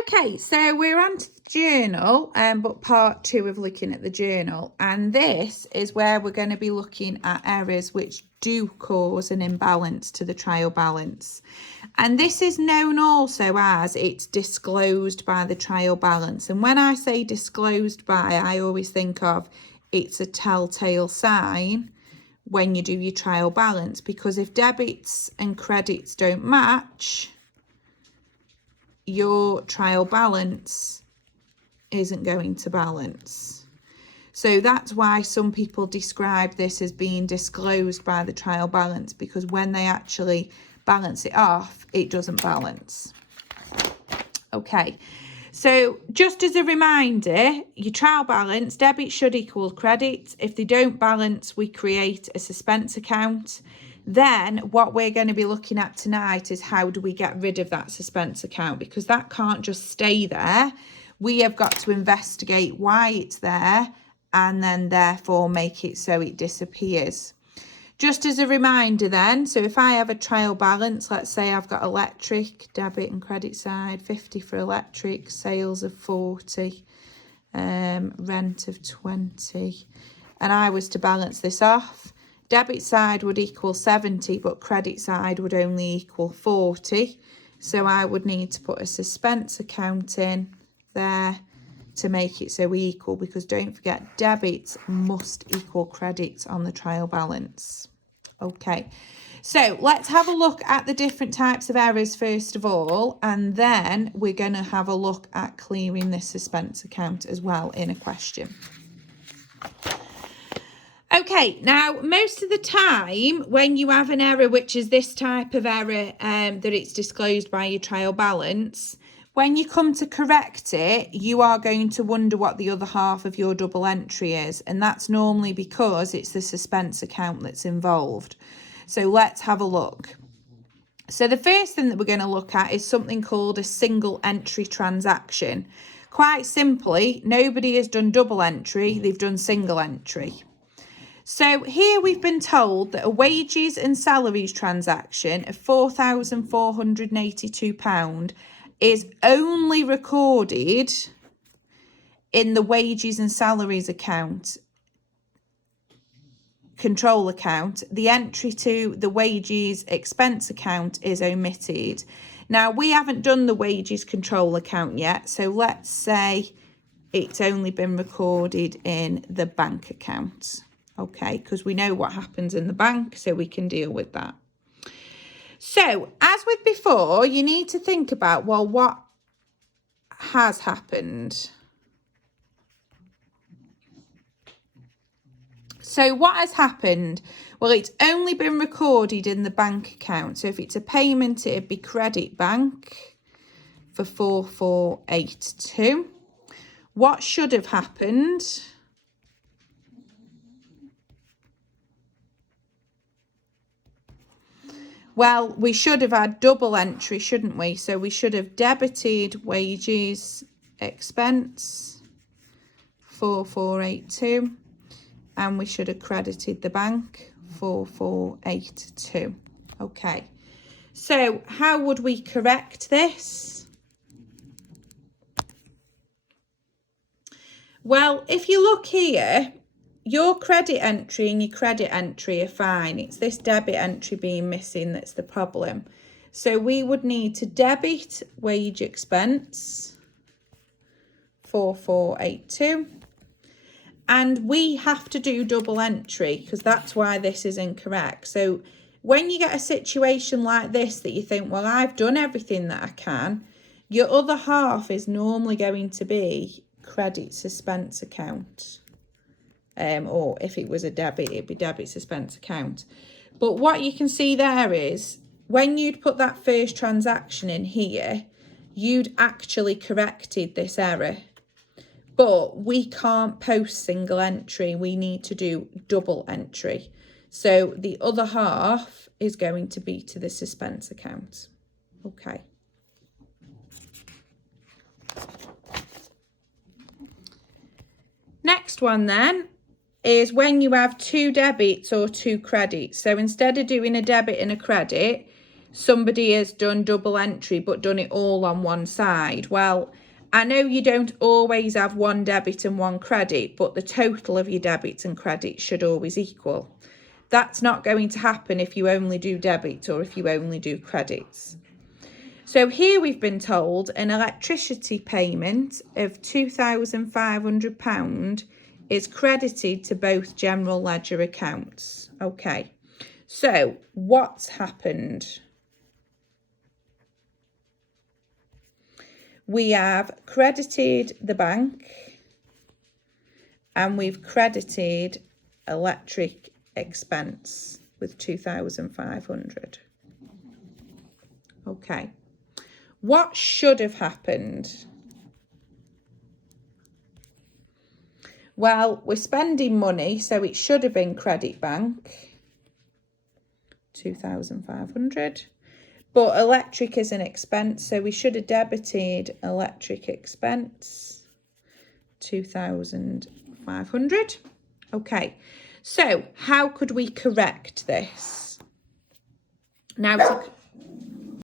Okay, so we're on to the journal, but part 2 of looking at the journal. And this is where we're going to be looking at errors which do cause an imbalance to the trial balance. And this is known also as it's disclosed by the trial balance. And when I say disclosed by, I always think of it's a telltale sign when you do your trial balance, because if debits and credits don't match, your trial balance isn't going to balance. So that's why some people describe this as being disclosed by the trial balance, because when they actually balance it off, it doesn't balance. Okay, so just as a reminder, your trial balance, debit should equal credit. If they don't balance, we create a suspense account. Then what we're going to be looking at tonight is how do we get rid of that suspense account, because that can't just stay there. We have got to investigate why it's there and then therefore make it so it disappears. Just as a reminder then, so if I have a trial balance, let's say I've got electric, debit and credit side, 50 for electric, sales of 40, rent of 20, and I was to balance this off. Debit side would equal 70, but credit side would only equal 40. So I would need to put a suspense account in there to make it so we equal, because don't forget, debits must equal credits on the trial balance. Okay, so let's have a look at the different types of errors first of all, and then we're going to have a look at clearing this suspense account as well in a question. Okay, now most of the time when you have an error, which is this type of error, that it's disclosed by your trial balance, when you come to correct it, you are going to wonder what the other half of your double entry is. And that's normally because it's the suspense account that's involved. So let's have a look. So the first thing that we're going to look at is something called a single entry transaction. Quite simply, nobody has done double entry, they've done single entry. So here we've been told that a wages and salaries transaction of £4,482 is only recorded in the wages and salaries account, control account. The entry to the wages expense account is omitted. Now, we haven't done the wages control account yet, so let's say it's only been recorded in the bank account. Okay, because we know what happens in the bank, so we can deal with that. So, as with before, you need to think about, well, what has happened? So, what has happened? Well, it's only been recorded in the bank account. So, if it's a payment, it'd be credit bank for 4482. What should have happened? Well, we should have had double entry, shouldn't we? So we should have debited wages expense 4482, and we should have credited the bank 4482. Okay, so how would we correct this? Well, if you look here, your credit entry and your credit entry are fine. It's this debit entry being missing that's the problem. So we would need to debit wage expense 4482. And we have to do double entry because that's why this is incorrect. So when you get a situation like this that you think, well, I've done everything that I can, your other half is normally going to be credit suspense account. Or if it was a debit, it'd be debit suspense account. But what you can see there is when you'd put that first transaction in here, you'd actually corrected this error. But we can't post single entry. We need to do double entry. So the other half is going to be to the suspense account. Okay. Next one then is when you have two debits or two credits. So instead of doing a debit and a credit, somebody has done double entry but done it all on one side. Well, I know you don't always have one debit and one credit, but the total of your debits and credits should always equal. That's not going to happen if you only do debit or if you only do credits. So here we've been told an electricity payment of £2,500 is credited to both general ledger accounts. Okay, so what's happened? We have credited the bank and we've credited electric expense with 2,500. Okay. What should have happened? Well, we're spending money, so it should have been credit bank, 2,500. But electric is an expense, so we should have debited electric expense, 2,500. Okay, so how could we correct this? Now,